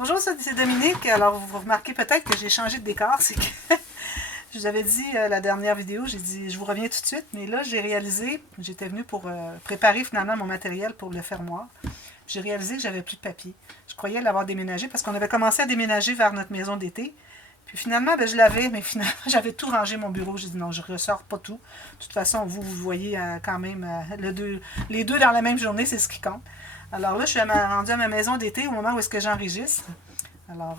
Bonjour, c'est Dominique. Alors, vous remarquez peut-être que j'ai changé de décor. C'est que je vous avais dit la dernière vidéo, j'ai dit je vous reviens tout de suite. Mais là, j'ai réalisé, j'étais venue pour préparer finalement mon matériel pour le fermoir. J'ai réalisé que j'avais plus de papier. Je croyais l'avoir déménagé parce qu'on avait commencé à déménager vers notre maison d'été. Puis finalement, ben, je l'avais, mais finalement, j'avais tout rangé mon bureau. J'ai dit non, je ne ressors pas tout. De toute façon, vous voyez quand même les deux dans la même journée, c'est ce qui compte. Alors là, je suis rendue à ma maison d'été au moment où est-ce que j'enregistre. Alors,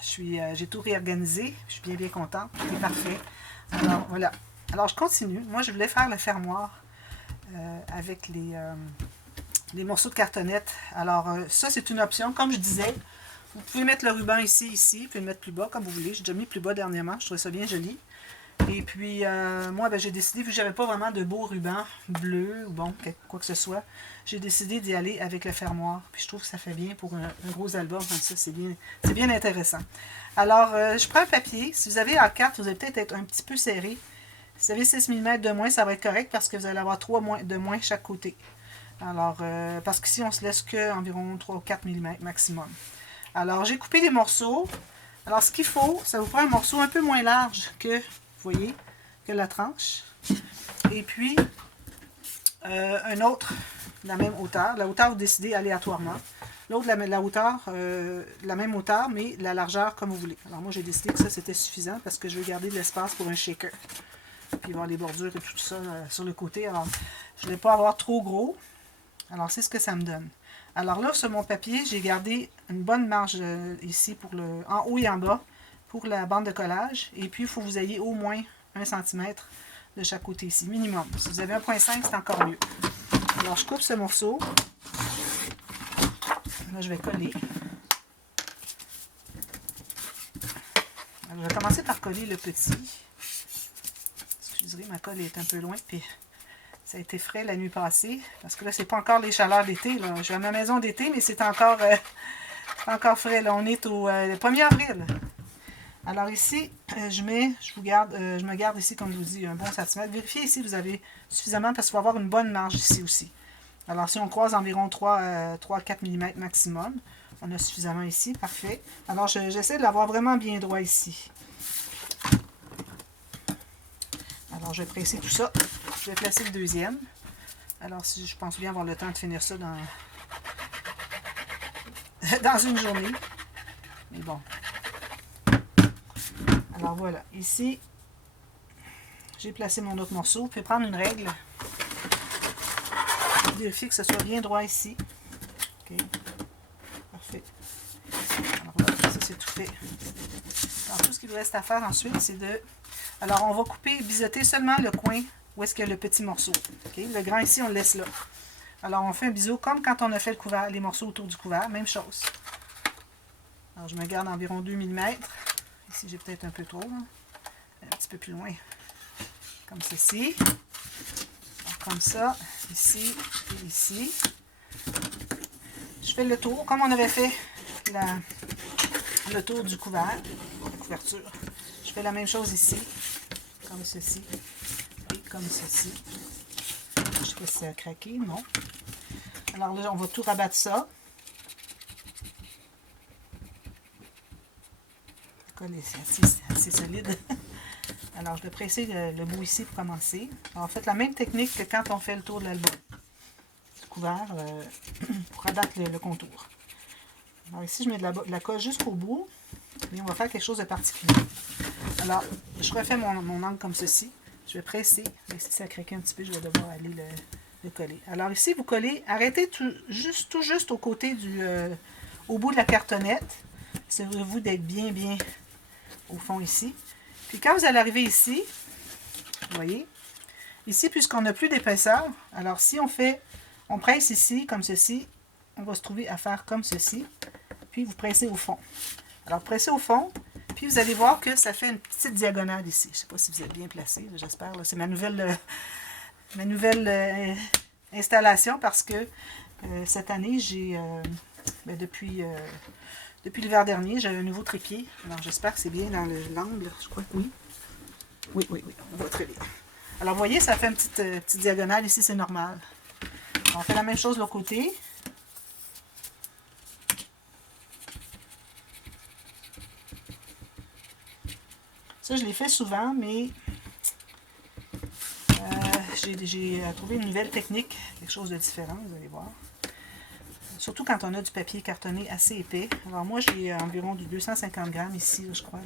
j'ai tout réorganisé. Je suis bien, bien contente. Tout est parfait. Alors, voilà. Alors, je continue. Moi, je voulais faire le fermoir avec les morceaux de cartonnette. Alors, ça, c'est une option. Comme je disais, vous pouvez mettre le ruban ici, vous pouvez le mettre plus bas, comme vous voulez. J'ai déjà mis plus bas dernièrement. Je trouvais ça bien joli. Et puis, moi, ben, j'ai décidé, vu que j'avais pas vraiment de beau ruban bleu ou bon, quoi que ce soit, j'ai décidé d'y aller avec le fermoir. Puis je trouve que ça fait bien pour un gros album comme ça. C'est bien intéressant. Alors, je prends un papier. Si vous avez A4, vous allez peut-être être un petit peu serré. Si vous avez 6 mm de moins, ça va être correct parce que vous allez avoir 3 de moins chaque côté. Alors, parce qu'ici, on se laisse qu'environ 3 ou 4 mm maximum. Alors, j'ai coupé des morceaux. Alors, ce qu'il faut, ça vous prend un morceau un peu moins large que, vous voyez, que la tranche. Et puis, un autre de la même hauteur. La hauteur, vous décidez aléatoirement. L'autre, la hauteur, la même hauteur, mais la largeur comme vous voulez. Alors, moi, j'ai décidé que ça, c'était suffisant parce que je veux garder de l'espace pour un shaker. Puis, il va y avoir les bordures et tout ça sur le côté. Alors, je ne voulais pas avoir trop gros. Alors, c'est ce que ça me donne. Alors là, sur mon papier, j'ai gardé une bonne marge ici, en haut et en bas, pour la bande de collage. Et puis, il faut que vous ayez au moins 1 cm de chaque côté ici, minimum. Si vous avez 1,5, c'est encore mieux. Alors, je coupe ce morceau. Là, je vais coller. Alors, je vais commencer par coller le petit. Excusez, ma colle est un peu loin, puis ça a été frais la nuit passée, parce que là, c'est pas encore les chaleurs d'été. Je suis à ma maison d'été, mais c'est encore frais. Là. On est au 1er avril. Alors ici, je me garde ici, comme je vous dis, un bon centimètre. Vérifiez ici, vous avez suffisamment, parce qu'il faut avoir une bonne marge ici aussi. Alors si on croise environ 3-4 mm maximum, on a suffisamment ici, parfait. Alors j'essaie de l'avoir vraiment bien droit ici. Alors je vais presser tout ça. Je vais placer le deuxième. Alors si je pense bien avoir le temps de finir ça dans une journée. Mais bon. Alors voilà, ici, j'ai placé mon autre morceau. Vous pouvez prendre une règle. Vérifiez que ce soit bien droit ici. OK. Parfait. Alors là, ça c'est tout fait. Alors tout ce qu'il vous reste à faire ensuite, c'est de... Alors on va couper, biseauter seulement le coin où est-ce qu'il y a le petit morceau. Okay? Le grand ici, on le laisse là. Alors on fait un biseau comme quand on a fait le couvert, les morceaux autour du couvert, même chose. Alors je me garde environ 2 mm. Ici j'ai peut-être un peu trop. Hein? Un petit peu plus loin. Comme ceci. Alors, comme ça, ici et ici. Je fais le tour, comme on avait fait le tour du couvert, la couverture. Je fais la même chose ici, comme ceci et comme ceci. Je sais pas si ça a craqué, non. Alors là, on va tout rabattre ça. Le colle est assez solide. Alors, je vais presser le bout ici pour commencer. Alors, faites la même technique que quand on fait le tour de l'album. Du couvert pour rabattre le contour. Alors ici, je mets de la colle jusqu'au bout. Et on va faire quelque chose de particulier. Alors, je refais mon angle comme ceci. Je vais presser. Ici, ça a craqué un petit peu. Je vais devoir aller le coller. Alors ici, vous collez. Arrêtez tout juste au côté au bout de la cartonnette. Assurez-vous d'être bien, bien au fond ici. Puis quand vous allez arriver ici, vous voyez, ici, puisqu'on n'a plus d'épaisseur, alors si on presse ici, comme ceci, on va se trouver à faire comme ceci. Puis vous pressez au fond. Alors, pressez au fond, puis vous allez voir que ça fait une petite diagonale ici. Je ne sais pas si vous êtes bien placé, j'espère. C'est ma nouvelle installation parce que cette année, j'ai, depuis l'hiver dernier, j'ai un nouveau trépied. Alors, j'espère que c'est bien dans l'angle. Je crois que oui. Oui, on voit très bien. Alors, vous voyez, ça fait une petite diagonale. Ici, c'est normal. On fait la même chose de l'autre côté. Ça, je l'ai fait souvent, mais j'ai trouvé une nouvelle technique, quelque chose de différent, vous allez voir. Surtout quand on a du papier cartonné assez épais. Alors moi, j'ai environ du 250 grammes ici, là, je crois.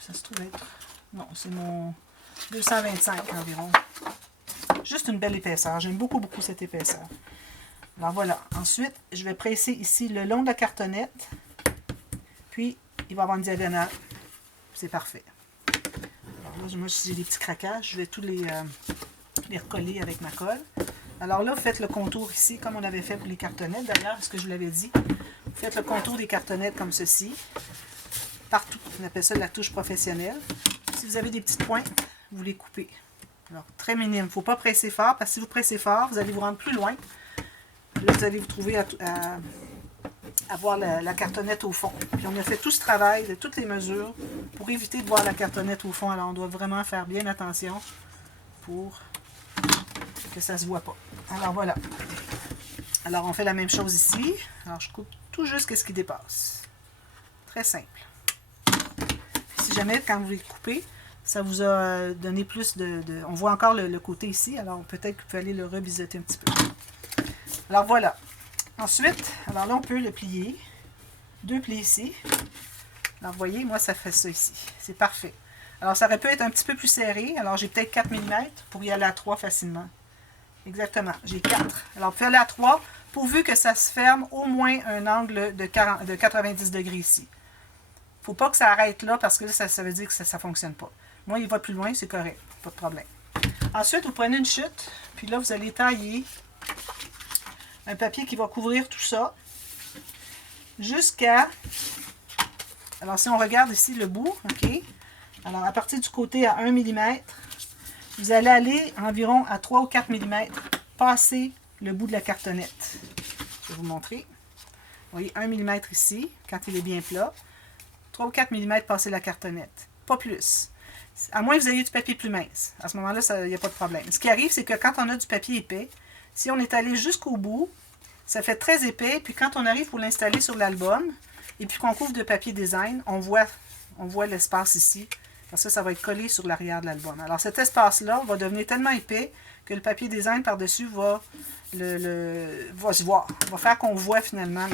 Ça se trouve être... Non, c'est mon 225 environ. Juste une belle épaisseur. J'aime beaucoup, beaucoup cette épaisseur. Alors voilà. Ensuite, je vais presser ici le long de la cartonnette. Puis, il va y avoir une diagonale. C'est parfait. Alors là, moi, si j'ai des petits craquages, je vais tous les recoller avec ma colle. Alors là, vous faites le contour ici, comme on avait fait pour les cartonnettes. D'ailleurs, ce que je vous l'avais dit, vous faites le contour des cartonnettes comme ceci. Partout. On appelle ça la touche professionnelle. Si vous avez des petites pointes, vous les coupez. Alors, très minime. Il ne faut pas presser fort, parce que si vous pressez fort, vous allez vous rendre plus loin. Là, vous allez vous trouver à voir la cartonnette au fond. Puis on a fait tout ce travail de toutes les mesures pour éviter de voir la cartonnette au fond. Alors, on doit vraiment faire bien attention pour que ça ne se voit pas. Alors, voilà. Alors, on fait la même chose ici. Alors, je coupe tout juste ce qui dépasse. Très simple. Si jamais, quand vous les coupez, ça vous a donné plus de... On voit encore le côté ici, alors peut-être que vous pouvez aller le rebiseauter un petit peu. Alors voilà. Ensuite, alors là, on peut le plier. 2 plis ici. Alors, vous voyez, moi, ça fait ça ici. C'est parfait. Alors, ça aurait pu être un petit peu plus serré. Alors, j'ai peut-être 4 mm pour y aller à 3 facilement. Exactement, j'ai 4. Alors, vous pouvez aller à 3, pourvu que ça se ferme au moins un angle de 90 degrés ici. Il ne faut pas que ça arrête là, parce que là, ça veut dire que ça ne fonctionne pas. Moi, il va plus loin, c'est correct. Pas de problème. Ensuite, vous prenez une chute, puis là, vous allez tailler un papier qui va couvrir tout ça jusqu'à... Alors, si on regarde ici le bout, OK? Alors, à partir du côté à 1 mm, vous allez aller environ à 3 ou 4 mm, passer le bout de la cartonnette. Je vais vous montrer. Vous voyez, 1 mm ici, quand il est bien plat. 3 ou 4 mm passer la cartonnette. Pas plus. À moins que vous ayez du papier plus mince. À ce moment-là, il n'y a pas de problème. Ce qui arrive, c'est que quand on a du papier épais, si on est allé jusqu'au bout, ça fait très épais. Puis quand on arrive pour l'installer sur l'album, et puis qu'on couvre de papier design, on voit l'espace ici. Parce que ça va être collé sur l'arrière de l'album. Alors cet espace-là va devenir tellement épais que le papier design par-dessus va se voir. Va faire qu'on voit finalement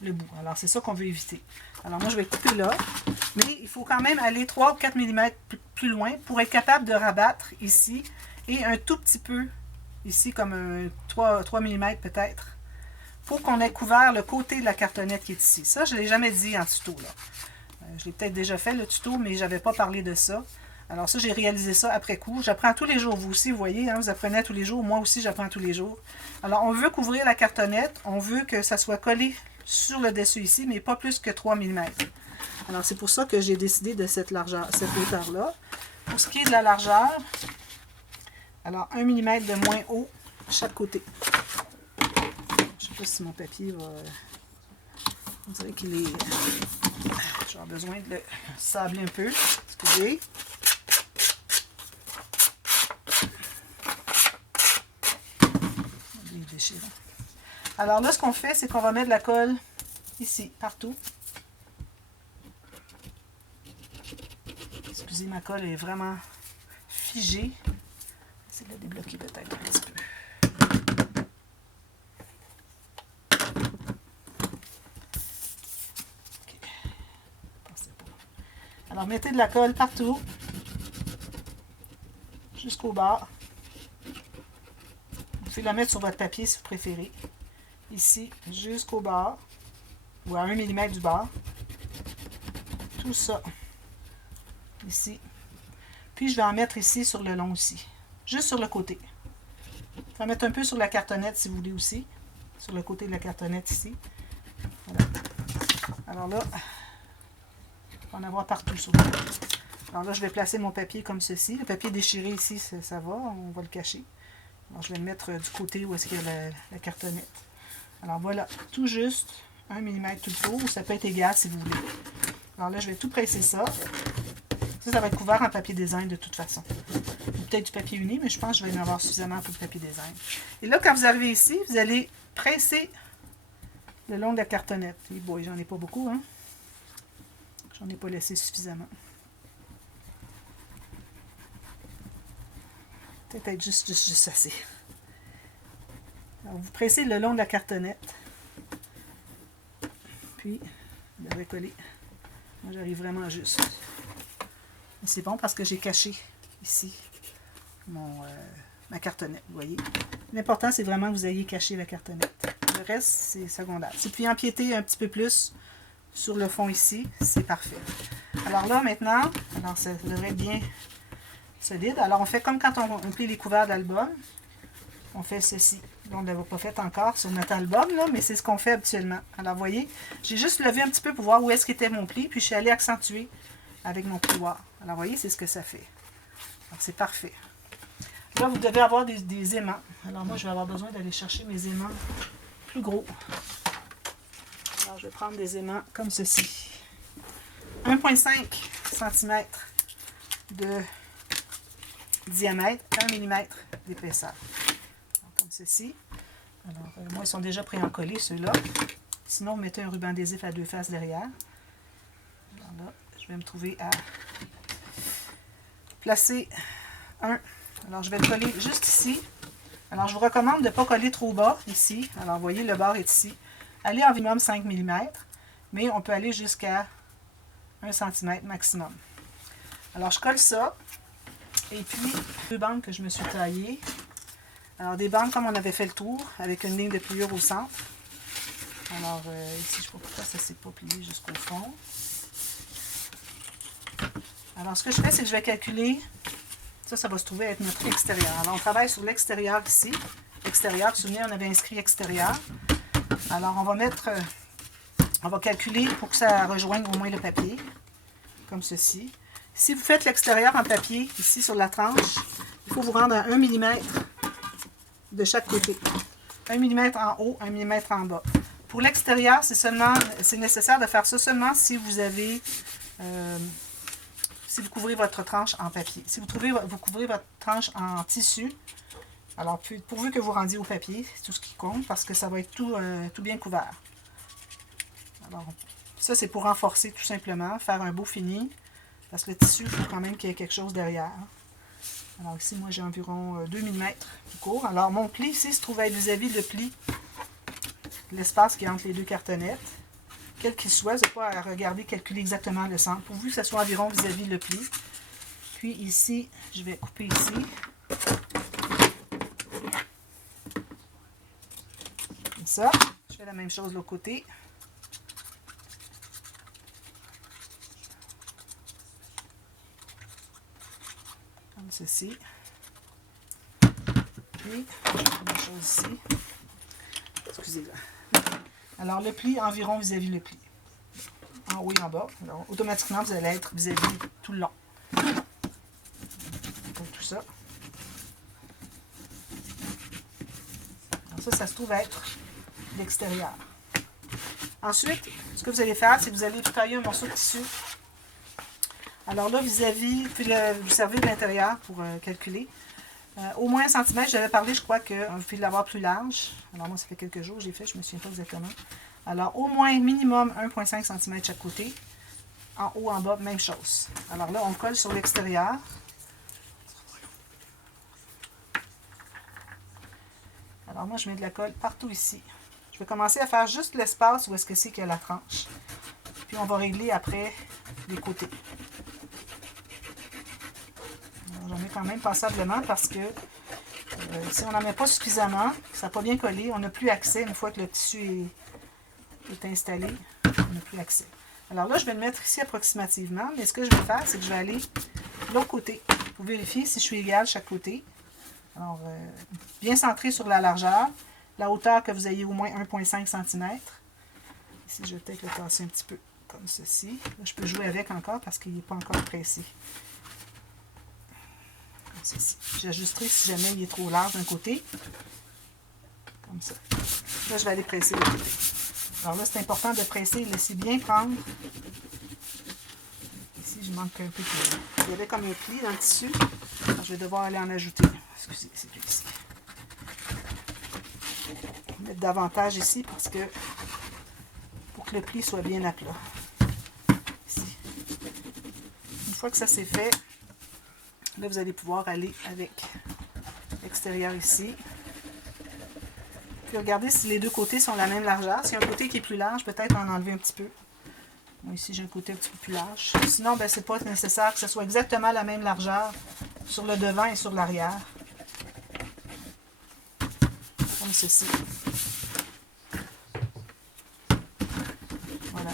le bout. Alors c'est ça qu'on veut éviter. Alors moi je vais couper là. Mais il faut quand même aller 3 ou 4 mm plus loin pour être capable de rabattre ici. Et un tout petit peu ici, comme un 3 mm peut-être. Pour qu'on ait couvert le côté de la cartonnette qui est ici. Ça, je ne l'ai jamais dit en tuto là. Je l'ai peut-être déjà fait le tuto, mais je n'avais pas parlé de ça. Alors ça, j'ai réalisé ça après coup. J'apprends tous les jours. Vous aussi, vous voyez, hein, vous apprenez tous les jours. Moi aussi, j'apprends tous les jours. Alors, on veut couvrir la cartonnette. On veut que ça soit collé sur le dessus ici, mais pas plus que 3 mm. Alors, c'est pour ça que j'ai décidé de cette hauteur-là. Pour ce qui est de la largeur, alors 1 mm de moins haut chaque côté. Je ne sais pas si mon papier va... On dirait qu'il est... J'aurai besoin de le sabler un peu. Excusez. Alors là, ce qu'on fait, c'est qu'on va mettre de la colle ici, partout. Excusez, ma colle est vraiment figée. J'essaie de la débloquer peut-être un petit peu. Alors, mettez de la colle partout, jusqu'au bord. Vous pouvez la mettre sur votre papier si vous préférez. Ici, jusqu'au bord, ou à 1 mm du bord. Tout ça, ici. Puis, je vais en mettre ici sur le long aussi, juste sur le côté. Je vais en mettre un peu sur la cartonnette si vous voulez aussi, sur le côté de la cartonnette ici. Voilà. Alors là... en avoir partout sur le papier. Alors là, je vais placer mon papier comme ceci. Le papier déchiré ici, ça va, on va le cacher. Alors, je vais le mettre du côté où est-ce qu'il y a la cartonnette. Alors voilà, tout juste 1 mm tout le tour, ça peut être égal si vous voulez. Alors là, je vais tout presser ça. Ça va être couvert en papier design de toute façon. Ou peut-être du papier uni, mais je pense que je vais en avoir suffisamment pour le papier design. Et là, quand vous arrivez ici, vous allez presser le long de la cartonnette. Et boy, j'en ai pas beaucoup, hein? J'en ai pas laissé suffisamment. Peut-être juste assez. Alors, vous pressez le long de la cartonnette. Puis, vous devez coller. Moi, j'arrive vraiment juste. C'est bon parce que j'ai caché ici ma cartonnette, vous voyez. L'important, c'est vraiment que vous ayez caché la cartonnette. Le reste, c'est secondaire. Si vous empiéter un petit peu plus sur le fond ici, c'est parfait. Alors là, maintenant, alors ça devrait être bien solide. Alors, on fait comme quand on plie les couverts d'album. On fait ceci. On ne l'avait pas fait encore sur notre album, là, mais c'est ce qu'on fait habituellement. Alors, vous voyez, j'ai juste levé un petit peu pour voir où est-ce qu'était mon pli, puis je suis allée accentuer avec mon plioir. Alors, vous voyez, c'est ce que ça fait. Alors, c'est parfait. Là, vous devez avoir des aimants. Alors, moi, je vais avoir besoin d'aller chercher mes aimants plus gros. Alors, je vais prendre des aimants comme ceci. 1,5 cm de diamètre, 1 mm d'épaisseur. Comme ceci. Alors, moi, ils sont déjà pré-encollés, ceux-là. Sinon, vous mettez un ruban adhésif à 2 faces derrière. Alors là, je vais me trouver à placer un. Alors, je vais le coller juste ici. Alors, je vous recommande de ne pas coller trop bas, ici. Alors, vous voyez, le bord est ici. Allez en minimum 5 mm, mais on peut aller jusqu'à 1 cm maximum. Alors, je colle ça. Et puis, 2 bandes que je me suis taillées. Alors, des bandes comme on avait fait le tour, avec une ligne de pliure au centre. Alors, ici, je ne sais pas pourquoi ça ne s'est pas plié jusqu'au fond. Alors, ce que je fais, c'est que je vais calculer. Ça va se trouver être notre extérieur. Alors, on travaille sur l'extérieur ici. Extérieur, vous vous souvenez, on avait inscrit extérieur. Alors, on va calculer pour que ça rejoigne au moins le papier, comme ceci. Si vous faites l'extérieur en papier, ici sur la tranche, il faut vous rendre à 1 mm de chaque côté. 1 mm en haut, 1 mm en bas. Pour l'extérieur, c'est nécessaire de faire ça seulement si vous avez... si vous couvrez votre tranche en papier. Si vous couvrez votre tranche en tissu, alors pourvu que vous rendiez au papier, c'est tout ce qui compte, parce que ça va être tout bien couvert. Alors, ça, c'est pour renforcer tout simplement, faire un beau fini, parce que le tissu, il faut quand même qu'il y ait quelque chose derrière. Alors ici, moi, j'ai environ 2 mm qui court. Alors, mon pli ici se trouve à être vis-à-vis le pli, l'espace qui est entre les deux cartonnettes. Quel qu'il soit, vous n'avez pas à regarder, calculer exactement le centre, pourvu que ça soit environ vis-à-vis le pli. Puis ici, je vais couper ici. Comme ça. Je fais la même chose de l'autre côté. Comme ceci. Puis, je fais la même chose ici. Excusez-moi. Alors, le pli, environ vis-à-vis le pli. En haut et en bas. Alors, automatiquement, vous allez être vis-à-vis tout le long. Donc, tout ça. Alors, ça se trouve être l'extérieur. Ensuite, ce que vous allez faire, c'est que vous allez tailler un morceau de tissu. Alors là, vis-à-vis, puis vous servez de l'intérieur pour calculer. Au moins 1 cm, j'avais parlé, je crois que vous pouvez l'avoir plus large. Alors moi, ça fait quelques jours que j'ai fait, je ne me souviens pas exactement. Alors, au moins minimum 1,5 cm chaque côté. En haut, en bas, même chose. Alors là, on colle sur l'extérieur. Alors moi, je mets de la colle partout ici. Je vais commencer à faire juste l'espace où est-ce que c'est qu'il y a la tranche. Puis on va régler après les côtés. J'en mets quand même passablement parce que si on n'en met pas suffisamment, ça n'a pas bien collé, on n'a plus accès une fois que le tissu est installé. On n'a plus accès. Alors là, je vais le mettre ici approximativement, mais ce que je vais faire, c'est que je vais aller de l'autre côté pour vérifier si je suis égale chaque côté. Alors, bien centré sur la largeur, la hauteur que vous ayez au moins 1,5 cm. Ici, je vais peut-être le tasser un petit peu comme ceci. Là, je peux jouer avec encore parce qu'il n'est pas encore pressé. Comme ceci. J'ajusterai si jamais il est trop large d'un côté. Comme ça. Là, je vais aller presser de l'autre côté. Alors là, c'est important de presser et laisser bien prendre. Ici, je manque un peu de... Il y avait comme un pli dans le tissu. Alors, je vais devoir aller en ajouter. Excusez, c'est plus ici. Je vais mettre davantage ici parce que pour que le pli soit bien à plat. Ici. fois que ça c'est fait, là, vous allez pouvoir aller avec l'extérieur ici. Puis regardez si les deux côtés sont la même largeur. S'il y a un côté qui est plus large, peut-être en enlever un petit peu. Moi, ici, j'ai un côté un petit peu plus large. Sinon, ben, c'est pas nécessaire que ce soit exactement la même largeur sur le devant et sur l'arrière. Comme ceci. Voilà.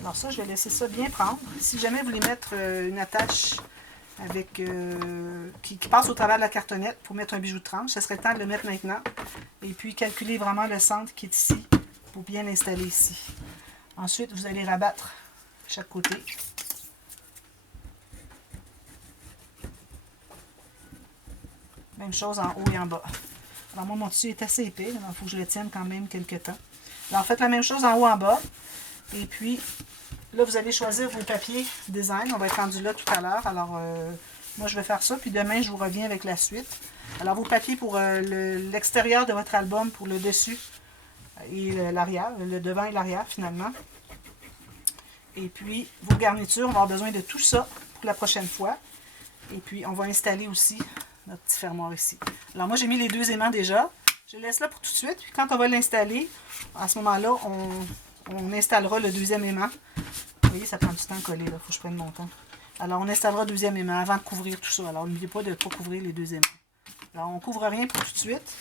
Alors ça, je vais laisser ça bien prendre. Si jamais vous voulez mettre une attache avec qui passe au travers de la cartonnette pour mettre un bijou de tranche, ce serait le temps de le mettre maintenant. Et puis, calculer vraiment le centre qui est ici pour bien l'installer ici. Ensuite, vous allez rabattre chaque côté. Même chose en haut et en bas. Alors moi, mon tissu est assez épais, donc il faut que je le tienne quand même quelques temps. Alors faites la même chose en haut et en bas. Et puis, là, vous allez choisir vos papiers design. On va être rendu là tout à l'heure. Alors, moi, je vais faire ça. Puis demain, je vous reviens avec la suite. Alors, vos papiers pour l'extérieur de votre album, pour le dessus et l'arrière, le devant et l'arrière, finalement. Et puis, vos garnitures, on va avoir besoin de tout ça pour la prochaine fois. Et puis, on va installer aussi notre petit fermoir ici. Alors, moi, j'ai mis les deux aimants déjà. Je les laisse là pour tout de suite. Puis, quand on va l'installer, à ce moment-là, on installera le deuxième aimant. Vous voyez, ça prend du temps à coller. Il faut que je prenne mon temps. Alors, on installera le deuxième aimant avant de couvrir tout ça. Alors, n'oubliez pas de ne pas couvrir les deux aimants. Alors, on ne couvre rien pour tout de suite.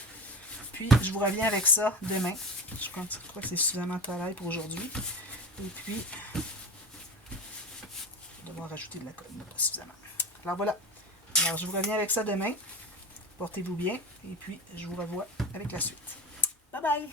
Puis, je vous reviens avec ça demain. Je crois que c'est suffisamment de travail pour aujourd'hui. Et puis, je vais devoir rajouter de la colle, mais pas suffisamment. Alors, voilà. Alors, je vous reviens avec ça demain. Portez-vous bien. Et puis, je vous revois avec la suite. Bye bye!